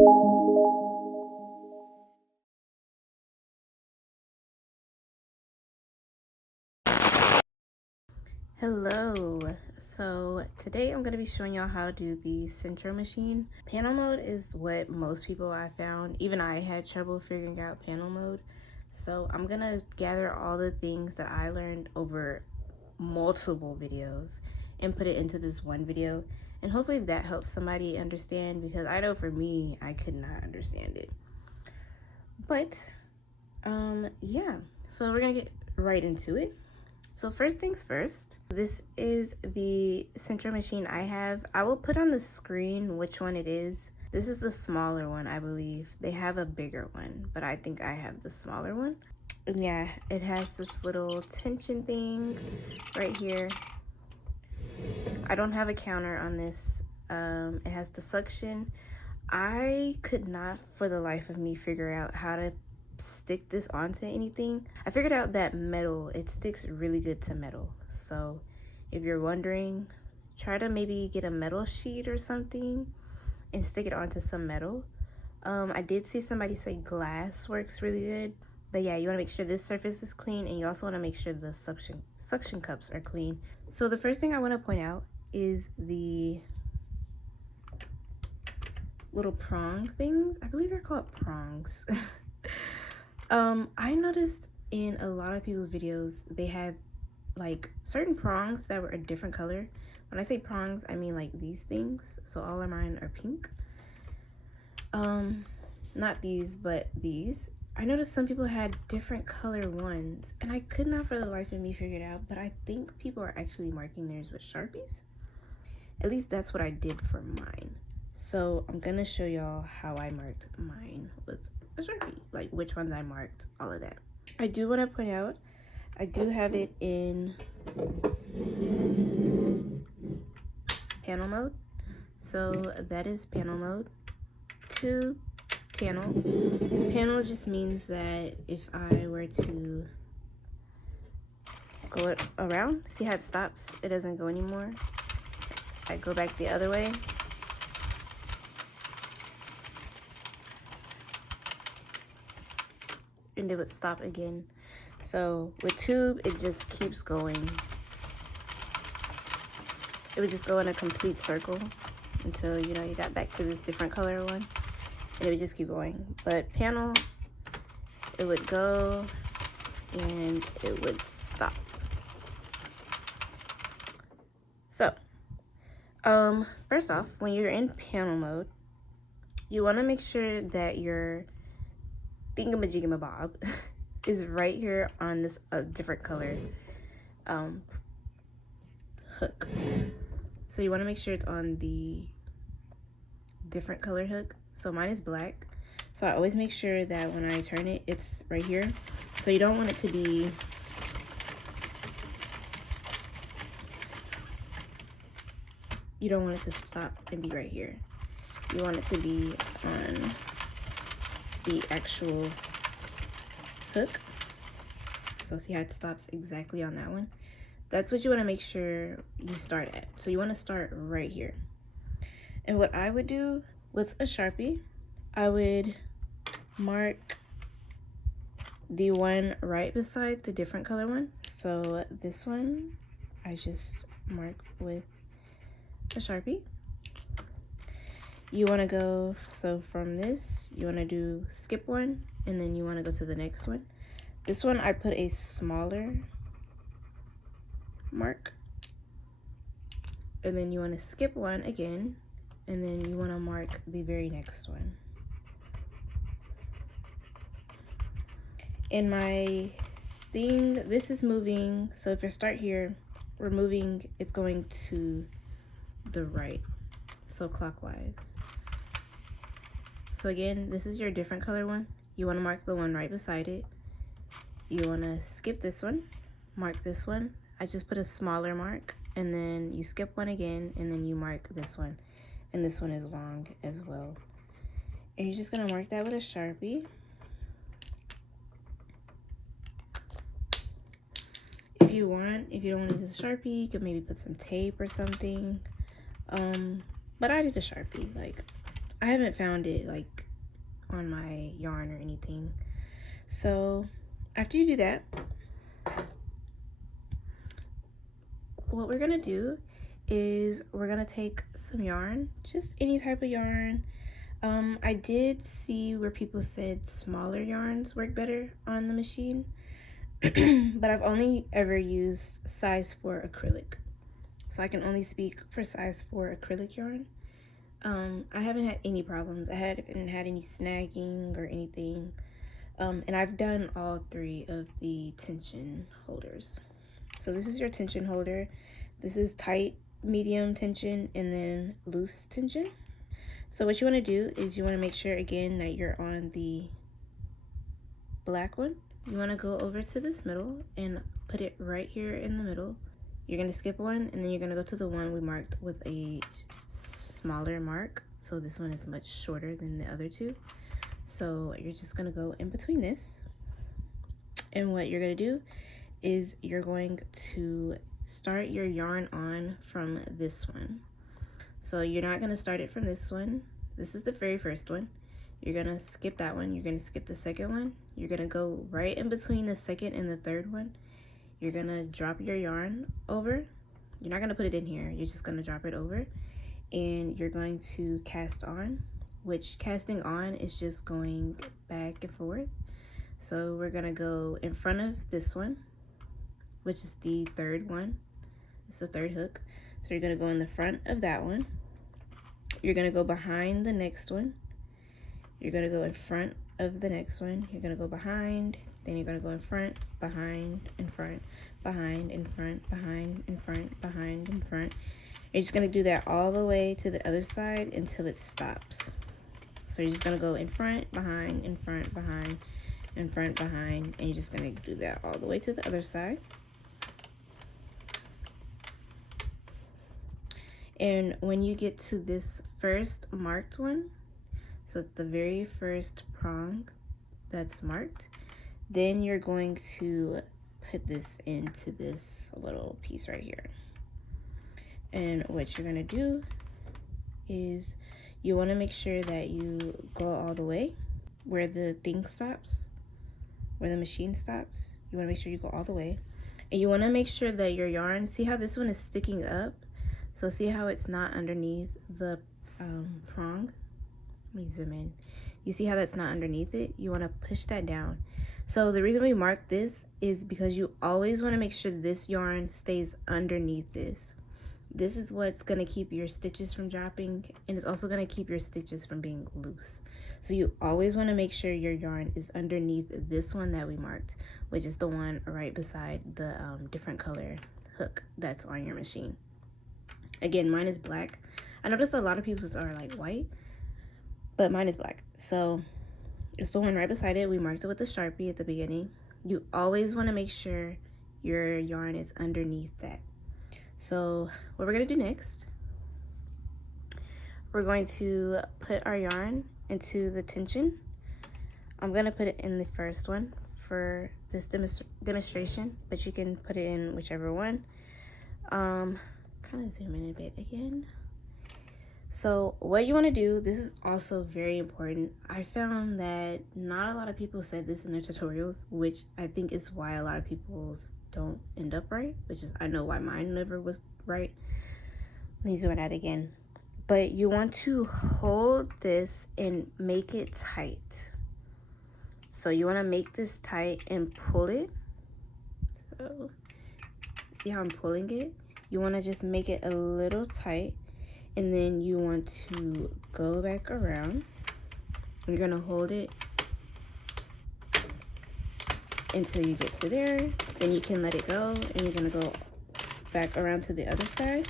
Hello, so today I'm going to be showing y'all how to do the Sentro machine. Panel mode is what most people I found, even I had trouble figuring out panel mode. So I'm going to gather all the things that I learned over multiple videos and put it into this one video, and hopefully that helps somebody understand, because I know for me I could not understand it. But yeah, so we're gonna get right into it. So first things first, this is the Sentro machine I have. I will put on the screen which one it is. This is the smaller one, I believe. They have a bigger one, but I think I have the smaller one. And yeah, it has this little tension thing right here. I don't have a counter on this. It has the suction. I could not for the life of me figure out how to stick this onto anything. I figured out that metal, it sticks really good to metal. So if you're wondering, try to maybe get a metal sheet or something and stick it onto some metal. I did see somebody say glass works really good, but yeah, you want to make sure this surface is clean, and you also want to make sure the suction cups are clean. So the first thing I want to point out is the little prong things. I believe they're called prongs. I noticed in a lot of people's videos they had like certain prongs that were a different color. When I say prongs, I mean like these things. So all of mine are pink. Not these, but these. I noticed some people had different color ones, and I could not for the life of me figure it out, but I think people are actually marking theirs with Sharpies. At least that's what I did for mine. So I'm gonna show y'all how I marked mine with a Sharpie, like which ones I marked, all of that. I do want to point out, I do have it in panel mode. So that is panel mode. To panel. Panel just means that if I were to go it around, see how it stops? It doesn't go anymore. I go back the other way. And it would stop again. So with tube, it just keeps going. It would just go in a complete circle until, you know, you got back to this different color one, and it would just keep going. But panel, it would go and it would stop. So first off, when you're in panel mode, you want to make sure that your thingamajiggamabob is right here on this different color hook. So you want to make sure it's on the different color hook. So mine is black, so I always make sure that when I turn it, it's right here. So you don't want it to be to stop and be right here. You want it to be on the actual hook. So see how it stops exactly on that one? That's what you want to make sure you start at. So you want to start right here. And what I would do with a Sharpie, I would mark the one right beside the different color one. So this one, I just mark with a Sharpie. You want to go, so from this, you want to do skip one, and then you want to go to the next one. This one, I put a smaller mark, and then you want to skip one again, and then you want to mark the very next one. In my thing, this is moving, so if I start here, we're moving, it's going to the right, so clockwise. So again, this is your different color one. You want to mark the one right beside it. You want to skip this one, mark this one. I just put a smaller mark, and then you skip one again, and then you mark this one. And this one is long as well. And you're just going to mark that with a Sharpie. If you don't want to use a Sharpie, you could maybe put some tape or something. But I did a Sharpie. Like, I haven't found it like on my yarn or anything. So after you do that, what we're gonna do is we're gonna take some yarn, just any type of yarn. I did see where people said smaller yarns work better on the machine, but I've only ever used size 4 acrylic, so I can only speak for size 4 acrylic yarn. I haven't had any problems. I haven't had any snagging or anything. And I've done all 3 of the tension holders. So this is your tension holder. This is tight, medium tension, and then loose tension. So what you want to do is you want to make sure again that you're on the black one. You want to go over to this middle and put it right here in the middle. You're going to skip one, and then you're going to go to the one we marked with a smaller mark. So this one is much shorter than the other 2. So you're just going to go in between this. And what you're going to do is you're going to start your yarn on from this one. So you're not going to start it from this one. This is the very first one. You're going to skip that one. You're going to skip the second one. You're going to go right in between the second and the third one. You're going to drop your yarn over. You're not going to put it in here. You're just going to drop it over. And you're going to cast on, which casting on is just going back and forth. So we're going to go in front of this one, which is the third one. It's the third hook. So you're going to go in the front of that one. You're going to go behind the next one. You're going to go in front of the next one. You're going to go behind. Then you're going to go in front, behind, in front, behind, in front, behind, in front, behind, in front. You're just going to do that all the way to the other side until it stops. So you're just going to go in front, behind, in front, behind, in front, behind. And you're just going to do that all the way to the other side. And when you get to this first marked one, so it's the very first prong that's marked, then you're going to put this into this little piece right here. And what you're gonna do is you wanna make sure that you go all the way where the thing stops, where the machine stops. You wanna make sure you go all the way. And you wanna make sure that your yarn, see how this one is sticking up? So see how it's not underneath the prong? Let me zoom in. You see how that's not underneath it? You want to push that down. So the reason we mark this is because you always want to make sure this yarn stays underneath this. This is what's going to keep your stitches from dropping, and it's also going to keep your stitches from being loose. So you always want to make sure your yarn is underneath this one that we marked, which is the one right beside the different color hook that's on your machine. Again, mine is black. I noticed a lot of people's are like white, but mine is black. So it's the one right beside it. We marked it with a Sharpie at the beginning. You always want to make sure your yarn is underneath that. So what we're going to do next, we're going to put our yarn into the tension. I'm going to put it in the first one for this demonstration, but you can put it in whichever one. Kind of zoom in a bit again. So what you want to do, this is also very important. I found that not a lot of people said this in their tutorials, which I think is why a lot of people's don't end up right, which is I know why mine never was right. Let me zoom out again. But you want to hold this and make it tight. So you want to make this tight and pull it. So see how I'm pulling it? You want to just make it a little tight, and then you want to go back around. You're going to hold it until you get to there. Then you can let it go, and you're going to go back around to the other side.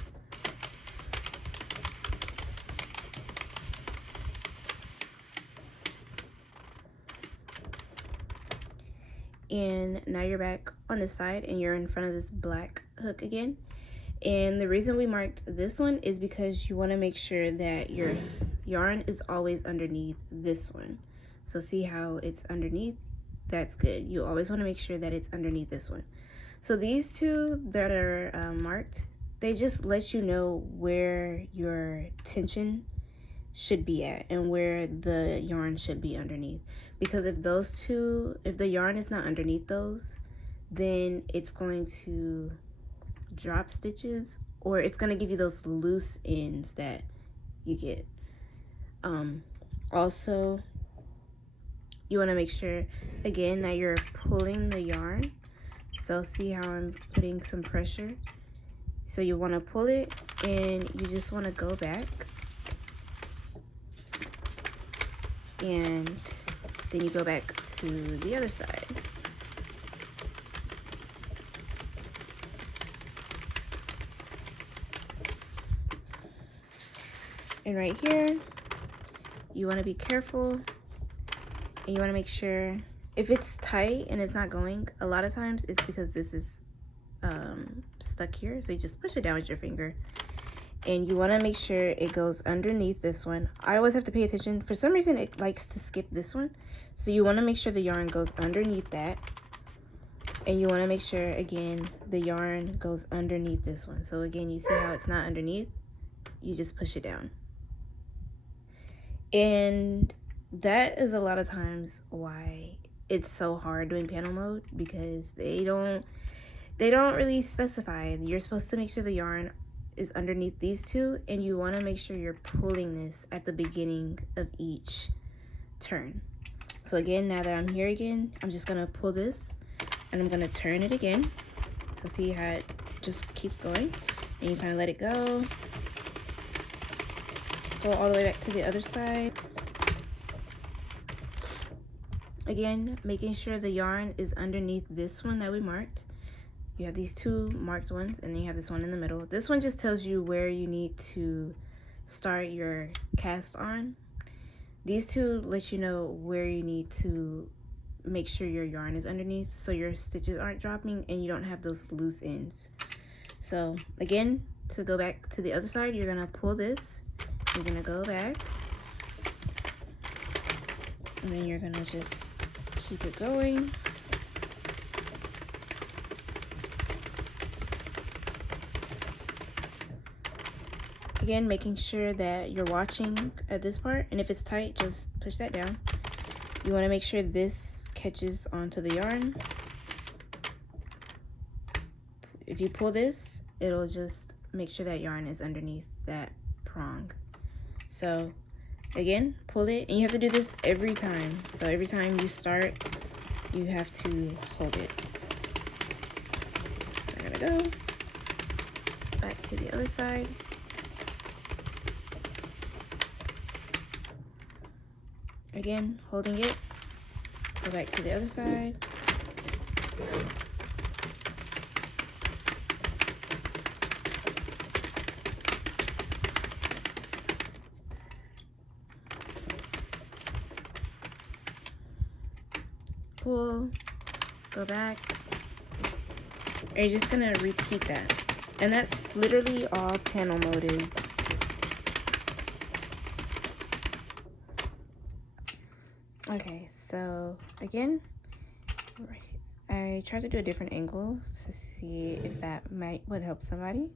And now you're back on this side, and you're in front of this black hook again. And the reason we marked this one is because you want to make sure that your yarn is always underneath this one. So see how it's underneath? That's good. You always want to make sure that it's underneath this one. So these two that are marked, they just let you know where your tension should be at and where the yarn should be underneath. Because if the yarn is not underneath those, then it's going to drop stitches, or it's going to give you those loose ends that you get. Also, you want to make sure again that you're pulling the yarn. So see how I'm putting some pressure? So you want to pull it, and you just want to go back, and then you go back to the other side. And right here, you want to be careful, and you want to make sure if it's tight and it's not going, a lot of times it's because this is stuck here. So you just push it down with your finger, and you want to make sure it goes underneath this one. I always have to pay attention. For some reason, it likes to skip this one. So you want to make sure the yarn goes underneath that. And you want to make sure, again, the yarn goes underneath this one. So again, you see how it's not underneath? You just push it down. And that is a lot of times why it's so hard doing panel mode, because they don't really specify. You're supposed to make sure the yarn is underneath these two, and you want to make sure you're pulling this at the beginning of each turn. So again, now that I'm here again, I'm just going to pull this, and I'm going to turn it again. So see how it just keeps going, and you kind of let it go all the way back to the other side. Again, making sure the yarn is underneath this one that we marked. You have these two marked ones, and then you have this one in the middle. This one just tells you where you need to start your cast on. These two let you know where you need to make sure your yarn is underneath, so your stitches aren't dropping and you don't have those loose ends. So again, to go back to the other side, you're gonna pull this, you're gonna go back, and then you're gonna just keep it going. Again, making sure that you're watching at this part, and if it's tight, just push that down. You want to make sure this catches onto the yarn. If you pull this, it'll just make sure that yarn is underneath that prong. So again, pull it, and you have to do this every time. So every time you start, you have to hold it. So I'm gonna go back to the other side. Again, holding it, go back to the other side. Pull, go back. And you're just gonna repeat that. And that's literally all panel mode is. Okay, so again, I tried to do a different angle to see if that would help somebody.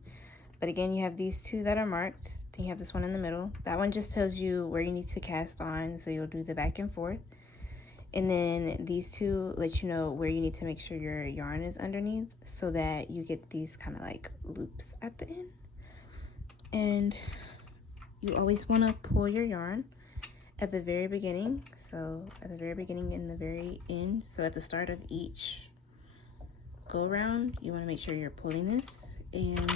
But again, you have these two that are marked. Then you have this one in the middle. That one just tells you where you need to cast on, so you'll do the back and forth. And then these two let you know where you need to make sure your yarn is underneath, so that you get these kind of like loops at the end. And you always want to pull your yarn at the very beginning. So at the very beginning and the very end. So at the start of each go around, you want to make sure you're pulling this, and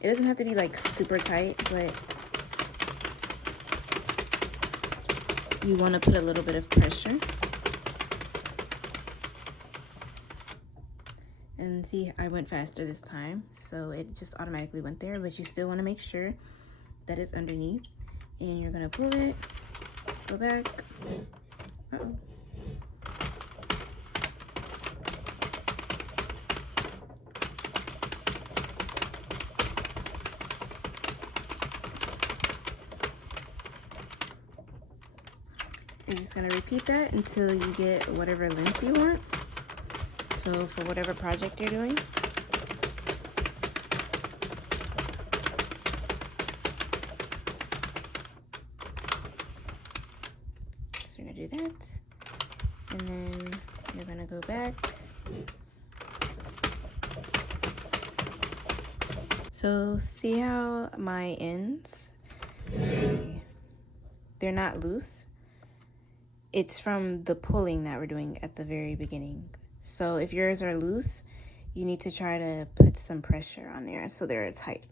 it doesn't have to be like super tight, but you want to put a little bit of pressure. And see, I went faster this time, so it just automatically went there, but you still want to make sure that it's underneath. And you're gonna pull it, go back. Uh-oh. You're just gonna repeat that until you get whatever length you want. So for whatever project you're doing. do that. And then you're gonna go back. So see how my ends, let's see, they're not loose. It's from the pulling that we're doing at the very beginning. So if yours are loose, you need to try to put some pressure on there so they're tight.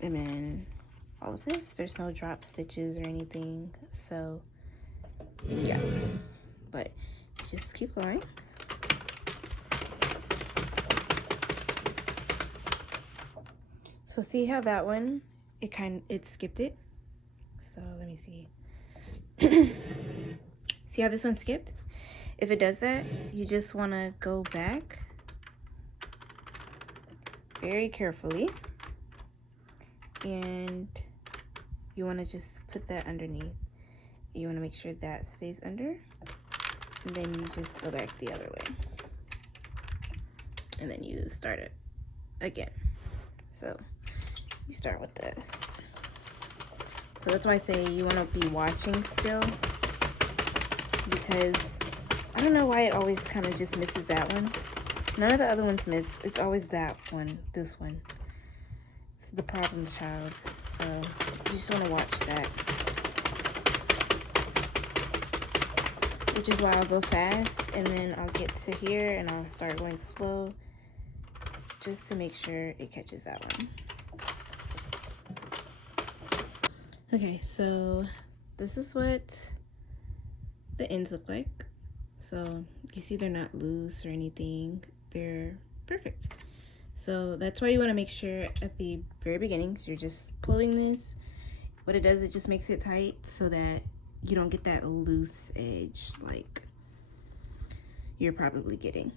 And then all of this, there's no drop stitches or anything, so yeah, but just keep going. So see how that one, it skipped it? So let me see. See how this one skipped? If it does that, you just want to go back very carefully, and you want to just put that underneath. You want to make sure that stays under, and then you just go back the other way, and then you start it again. So you start with this. So that's why I say you want to be watching still, because I don't know why it always kind of just misses that one. None of the other ones miss. It's always that one, this one. It's the problem child. So you just want to watch that. Which is why I'll go fast, and then I'll get to here and I'll start going slow just to make sure it catches that one. Okay, so this is what the ends look like. So you see they're not loose or anything. They're perfect. So that's why you want to make sure at the very beginning, so you're just pulling this. What it does, it just makes it tight so that you don't get that loose edge like you're probably getting.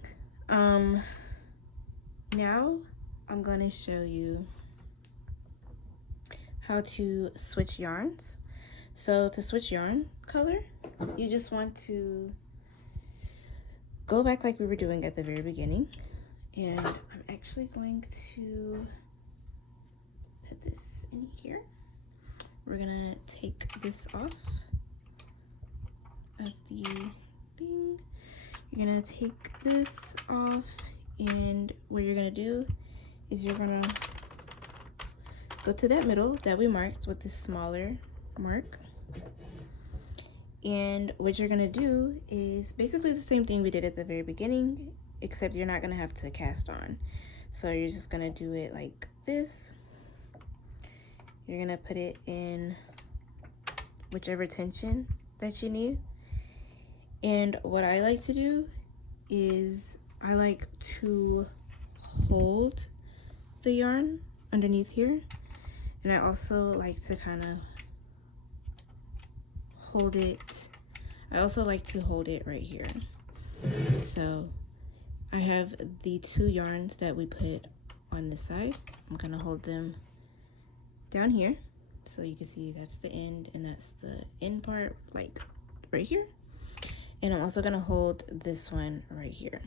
Now I'm going to show you how to switch yarns. So to switch yarn color, you just want to go back like we were doing at the very beginning, and I'm actually going to put this in here. We're gonna take this off of the thing. You're gonna take this off, and what you're gonna do is you're gonna go to that middle that we marked with this smaller mark, and what you're gonna do is basically the same thing we did at the very beginning, except you're not gonna have to cast on. So you're just gonna do it like this. You're gonna put it in whichever tension that you need. And what I like to do is I like to hold the yarn underneath here, and I also like to kind of hold it. I also like to hold it right here. So I have the two yarns that we put on this side. I'm gonna hold them down here so you can see that's the end and that's the end part, like right here. And I'm also gonna hold this one right here.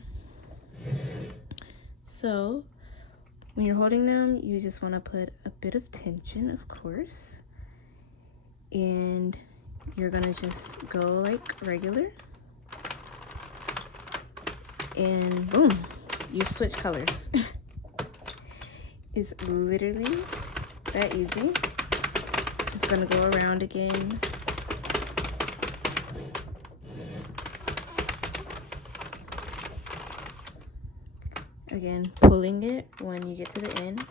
So when you're holding them, you just want to put a bit of tension, of course, and you're gonna just go like regular, and boom, you switch colors. It's literally that easy. Just gonna go around again. Again, pulling it when you get to the end,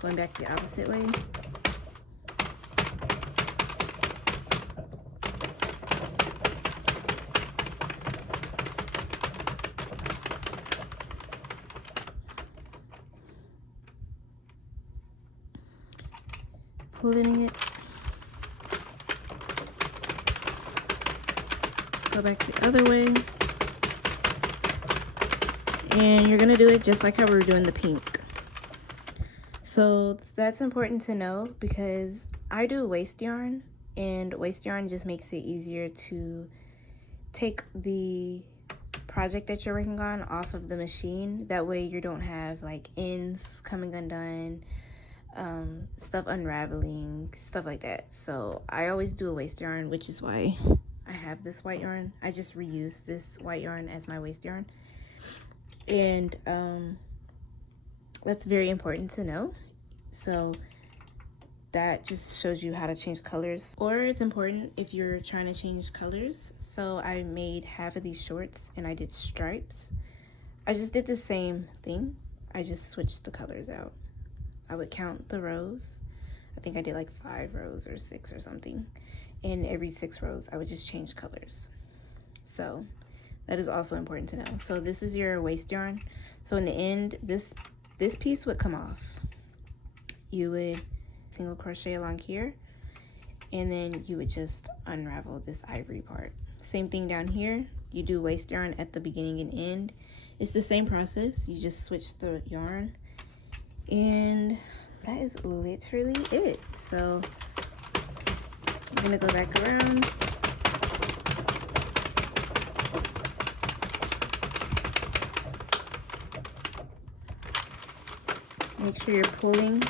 going back the opposite way. Pulling it, go back the other way, and you're gonna do it just like how we were doing the pink. So that's important to know because I do waste yarn, and waste yarn just makes it easier to take the project that you're working on off of the machine. That way you don't have like ends coming undone, stuff unraveling, stuff like that. So I always do a waste yarn, which is why I have this white yarn. I just reused this white yarn as my waist yarn. And that's very important to know. So that just shows you how to change colors, or it's important if you're trying to change colors. So I made half of these shorts and I did stripes. I just did the same thing. I just switched the colors out. I would count the rows. I think I did like 5 rows or 6 or something. And every 6 rows, I would just change colors. So that is also important to know. So this is your waist yarn. So in the end, this piece would come off. You would single crochet along here, and then you would just unravel this ivory part. Same thing down here. You do waist yarn at the beginning and end. It's the same process. You just switch the yarn, and that is literally it. So I'm gonna go back around. Make sure you're pulling.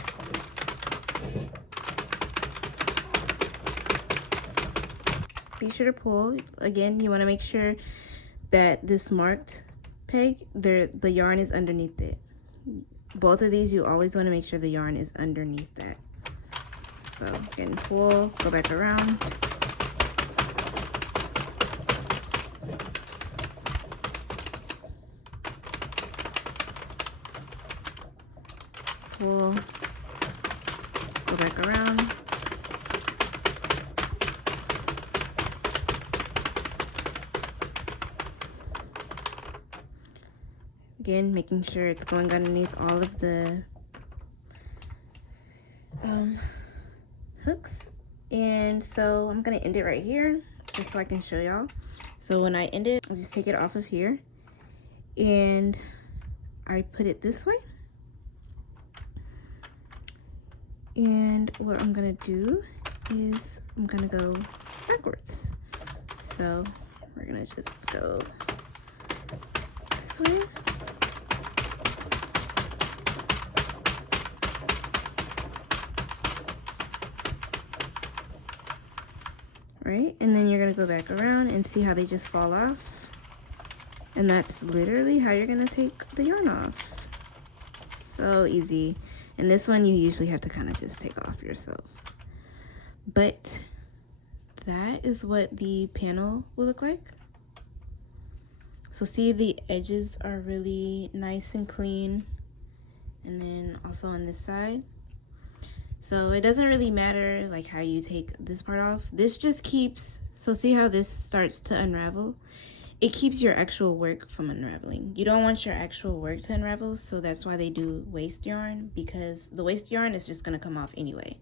Be sure to pull. Again, you want to make sure that this marked peg, the yarn is underneath it. Both of these, you always want to make sure the yarn is underneath that. So again, pull, go back around. Pull, go back around. Again, making sure it's going underneath all of the hooks. And so I'm gonna end it right here just so I can show y'all. So when I end it, I'll just take it off of here and I put it this way. And what I'm gonna do is I'm gonna go backwards. So we're gonna just go this way. Right, and then you're gonna go back around and see how they just fall off. And that's literally how you're gonna take the yarn off. So easy. And this one you usually have to kind of just take off yourself. But that is what the panel will look like. So see, the edges are really nice and clean. And then also on this side. So it doesn't really matter like how you take this part off. This just keeps, so see how this starts to unravel? It keeps your actual work from unraveling. You don't want your actual work to unravel, so that's why they do waist yarn, because the waist yarn is just gonna come off anyway.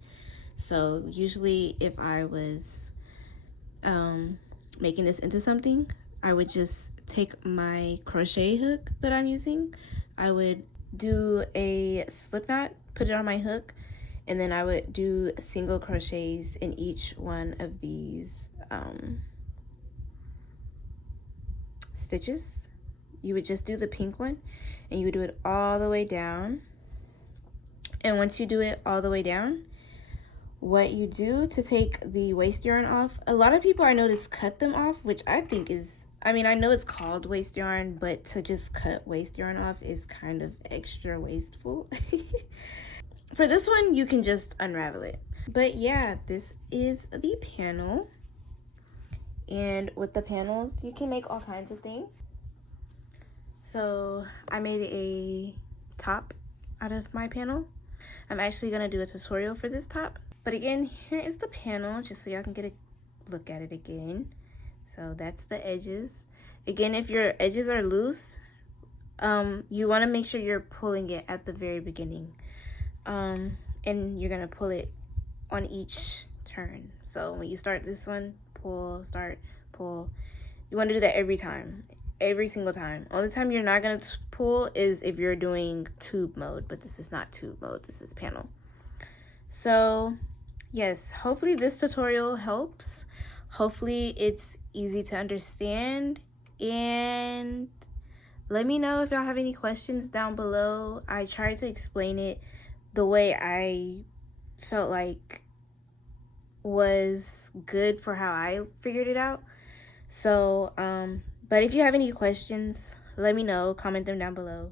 So usually if I was making this into something, I would just take my crochet hook that I'm using. I would do a slip knot, put it on my hook, and then I would do single crochets in each one of these stitches. You would just do the pink one and you would do it all the way down. And once you do it all the way down, what you do to take the waist yarn off, a lot of people I notice cut them off, which I think is, I mean, I know it's called waist yarn, but to just cut waist yarn off is kind of extra wasteful. For this one, you can just unravel it. But yeah, this is the panel. And with the panels, you can make all kinds of things. So I made a top out of my panel. I'm actually gonna do a tutorial for this top. But again, here is the panel, just so y'all can get a look at it again. So that's the edges. Again, if your edges are loose, you wanna make sure you're pulling it at the very beginning. And you're gonna pull it on each turn. So when you start this one, pull, start, pull. You want to do that every time, every single time. Only time you're not gonna pull is if you're doing tube mode, but this is not tube mode, this is panel. So yes, hopefully this tutorial helps. Hopefully it's easy to understand, and let me know if y'all have any questions down below. I tried to explain it the way I felt like was good for how I figured it out. So, but if you have any questions, let me know, comment them down below.